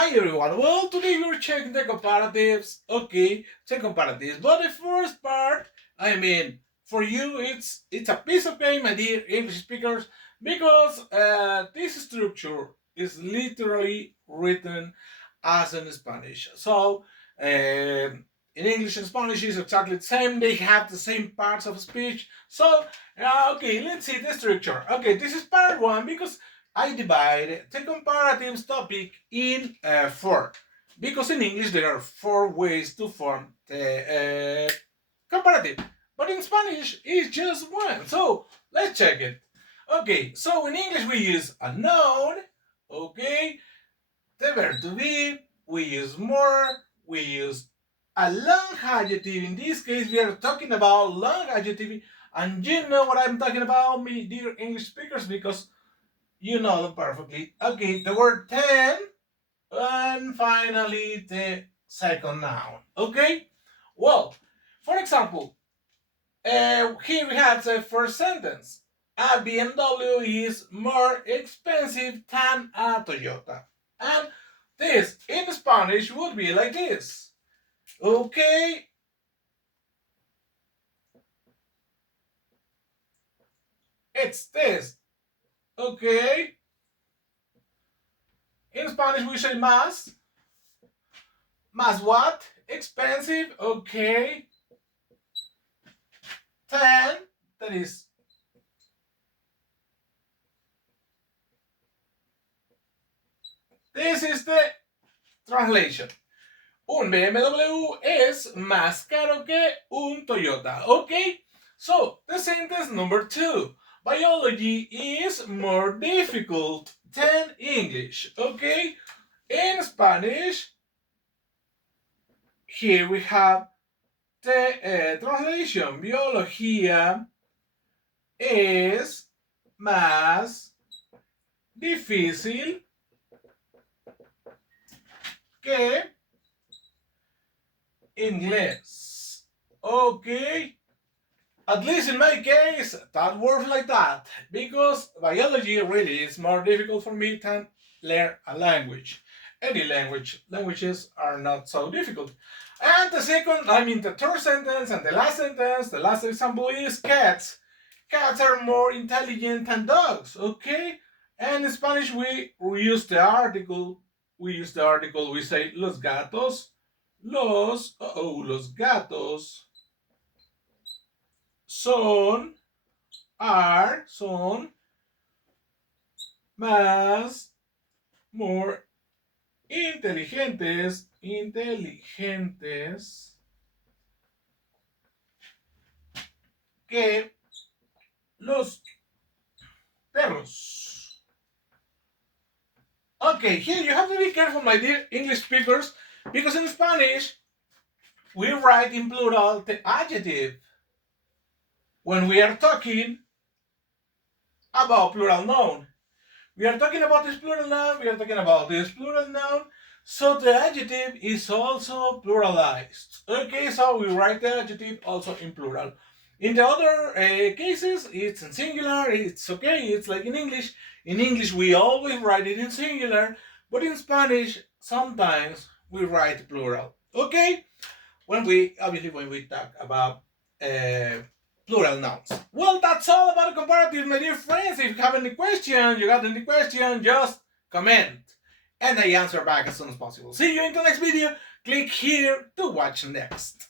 Hi everyone, well today we're checking the comparatives, okay, check comparatives, but the first part, for you it's a piece of cake my dear English speakers, because this structure is literally written as in Spanish. So in English and Spanish is exactly the same, they have the same parts of speech. So okay, let's see the structure. Okay, this is part one because I divide the comparatives topic in four, because in English there are four ways to form the comparative, but in Spanish it's just one. So let's check it. Okay, so in English we use a noun, okay, the verb to be, we use more, we use a long adjective. In this case, we are talking about long adjective, and you know what I'm talking about, me dear English speakers, because you know them perfectly. Okay, the word ten, and finally the second noun. Okay, well, for example, here we have the first sentence. A BMW is more expensive than a Toyota. And this in Spanish would be like this. Okay, it's this. Okay, in Spanish we say más. Más what? Expensive. Okay, 10. That is this is the translation. Un BMW es más caro que un Toyota. Okay, so the sentence number 2. Biology is more difficult than English. Okay, in Spanish, here we have the translation. Biología es más difícil que Inglés. Okay, at least in my case, that works like that, because biology really is more difficult for me than learn a language. Any languages are not so difficult. And the third sentence and the last example is cats. Cats are more intelligent than dogs, okay? And in Spanish we use the article. We say los gatos. Los gatos son más, more inteligentes que los perros. Okay, here you have to be careful, my dear English speakers, because in Spanish we write in plural the adjective when we are talking about plural noun. We are talking about this plural noun, we are talking about this plural noun, so the adjective is also pluralized. Okay, so we write the adjective also in plural. In the other cases, it's in singular, it's okay, it's like in English. In English, we always write it in singular, but in Spanish, sometimes we write plural. Okay? When we talk about plural nouns. Well, that's all about comparatives, my dear friends. If you have any question, just comment, and I answer back as soon as possible. See you in the next video. Click here to watch next.